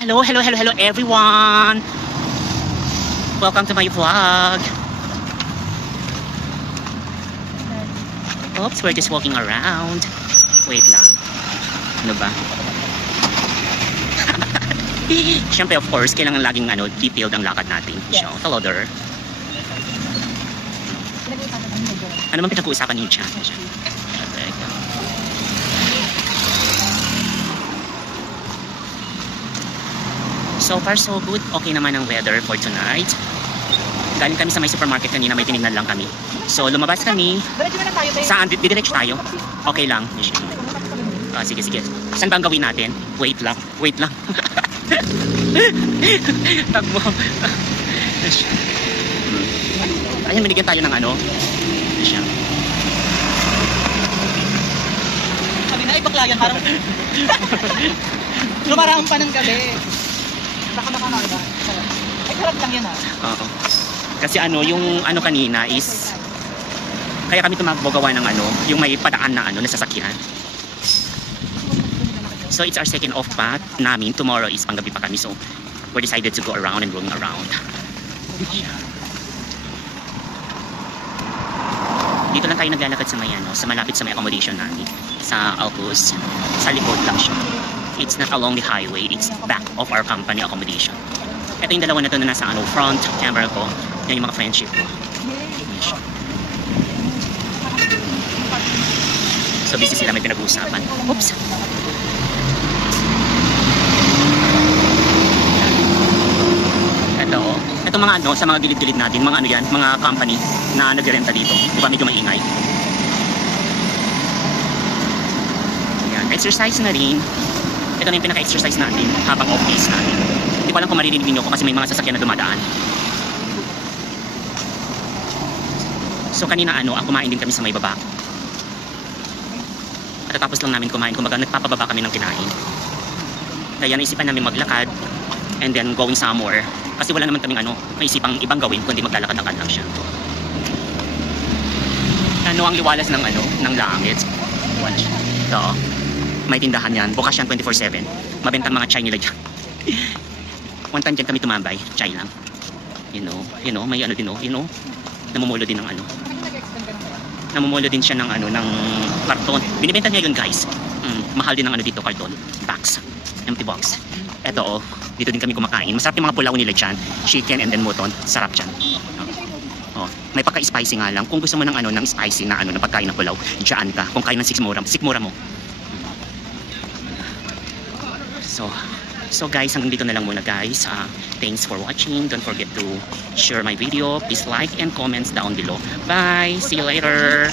Hello, hello, hello, hello everyone! Welcome to my vlog. Oops, we're just walking around. Wait lang. Ano ba? Siyempre, of course, kailangan laging detailed ang lakad natin. So, hello there. Ano man pinag-uusapan niyo dyan? So far so good. Okay naman ang weather for tonight. Galing kami sa may supermarket kanina, may tinignan lang kami. So lumabas kami. Saan? Didiretso tayo? Okay lang. Sige, sige. Saan ba ang gawin natin? Wait lang. Wait lang. Tagmo. Ayan, binigyan tayo ng Sabi na, ibaklayan parang lumaraan pa ng gabi. Baka makakaba. Ay, harap lang yan Oo. Kasi yung kanina is kaya kami tumagawa ng yung may padaan na na sasakyan. So it's our second off path namin. Tomorrow is panggabi pa kami. So we decided to go around and roaming around. Dito lang tayo naglalakad sa may sa malapit sa may accommodation namin. Sa Alcos. Sa likod lang siya. It's not along the highway, it's back of our company accommodation. Ito yung dalawa na to na nasa front camera ko. Yan yung mga friendship ko. So busy sila, may pinag-uusapan. Oops! Ito mga sa mga gilid-gilid natin, mga yan, mga company na nagrerenta dito. Di ba medyo maingay? Yan, exercise na rin. Ito na yung pinaka-exercise natin habang office natin. Hindi ko alam kung maririnig niyo ko kasi may mga sasakyan na dumadaan. So kanina kumain din kami sa may baba. At tapos lang namin kumain, kumbaga nagpapababa kami ng kinain. Kaya naisipan namin maglakad and then going somewhere. Kasi wala naman kaming maisipang ibang gawin kundi maglalakad-lakad lang siya. Ang liwalas ng ng langit. Ito. May tindahan yan. Bukas yan 24/7. Mabentang mga chai nila dyan. One time dyan kami tumambay. Chai lang. You know, may din namumulo din ng namumulo din siya ng ng karton. Binibenta niya yun, guys. Mahal din ng dito, karton. Box. Empty box. Eto, dito din kami kumakain. Masarap yung mga pulaw nila dyan. Chicken and then mutton. Sarap dyan. May pagka-spicy nga lang. Kung gusto mo ng ng spicy na na pagkain ng pulaw, dyan ka. Kung kain ng sikmura mo. So guys, hanggang dito na lang muna, guys. Thanks for watching. Don't forget to share my video. Please like and comments down below. Bye! See you later!